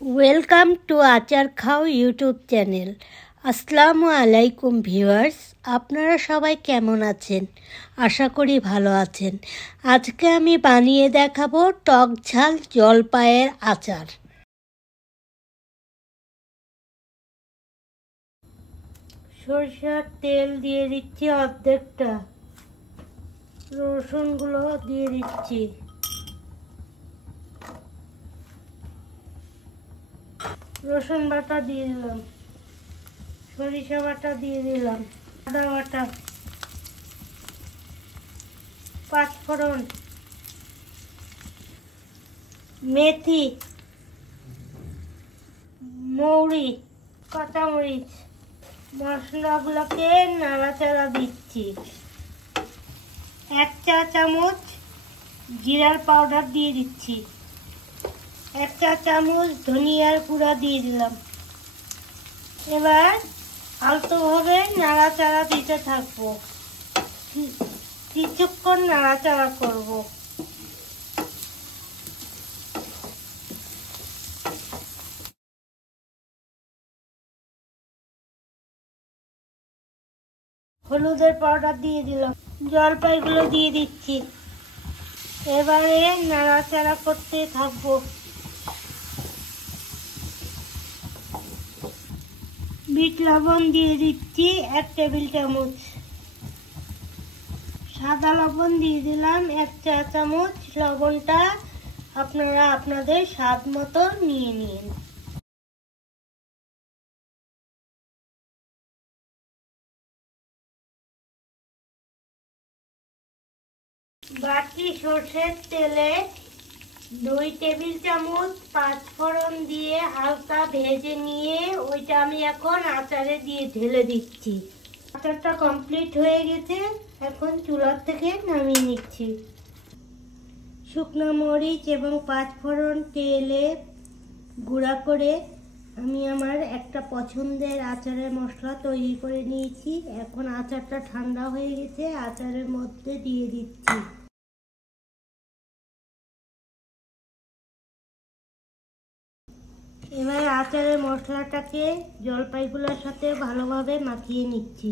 Welcome to আচার খাও YouTube channel. আসসালামু আলাইকুম ভিউয়ার্স, আপনারা সবাই কেমন আছেন? আশা করি ভালো আছেন। আজকে আমি বানিয়ে দেখাবো টক ঝাল জলপাইয়ের আচার। সরষের তেল দিয়ে দিচ্ছি অর্ধেকটা, রসুনগুলো দিয়ে দিচ্ছি, রসুন বাটা দিয়ে দিলাম, সরিষা বাটা দিয়ে দিলাম, আদা বাটা, পাঁচফোড়ন, মেথি, মৌরি, কাঁচামরিচ। মশলাগুলোকে নাড়াচাড়া দিচ্ছি। 1 চা চামচ জিরার পাউডার দিয়ে দিচ্ছি, 1 চা চামচ ধনিয়ার গুঁড়া দিয়ে দিলাম। এবার আলতোভাবে নাড়াচাড়া দিতে থাকবো, কিছুক্ষণ নাড়াচাড়া করব। হলুদের পাউডার দিয়ে দিলাম, জলপাইগুলো দিয়ে দিচ্ছি। এবারে নাড়াচাড়া করতে থাকবো। বিট লবণ দিয়ে দিচ্ছি 1 টেবিল চামচ, সাদা লবণ দিয়ে দিলাম 1 চা চামচ। লবণটা আপনারা আপনাদের স্বাদ মতো নিয়ে নিন। বাকি সরষের তেলে 2 টেবিল চামচ পাঁচফোড়ন দিয়ে হালকা ভেজে নিয়ে ওইটা আমি এখন আচারে দিয়ে ঢেলে দিচ্ছি। আচারটা কমপ্লিট হয়ে গেছে, এখন চুলার থেকে নামিয়ে নিচ্ছি। শুকনো মরিচ এবং পাঁচফোড়ন তেলে গুঁড়া করে আমি আমার একটা পছন্দের আচারের মশলা তৈরি করে নিয়েছি। এখন আচারটা ঠান্ডা হয়ে গেছে, আচারের মধ্যে দিয়ে দিচ্ছি। এবার আচারের মশলাটাকে জলপাইগুলোর সাথে ভালোভাবে মাখিয়ে নিচ্ছি।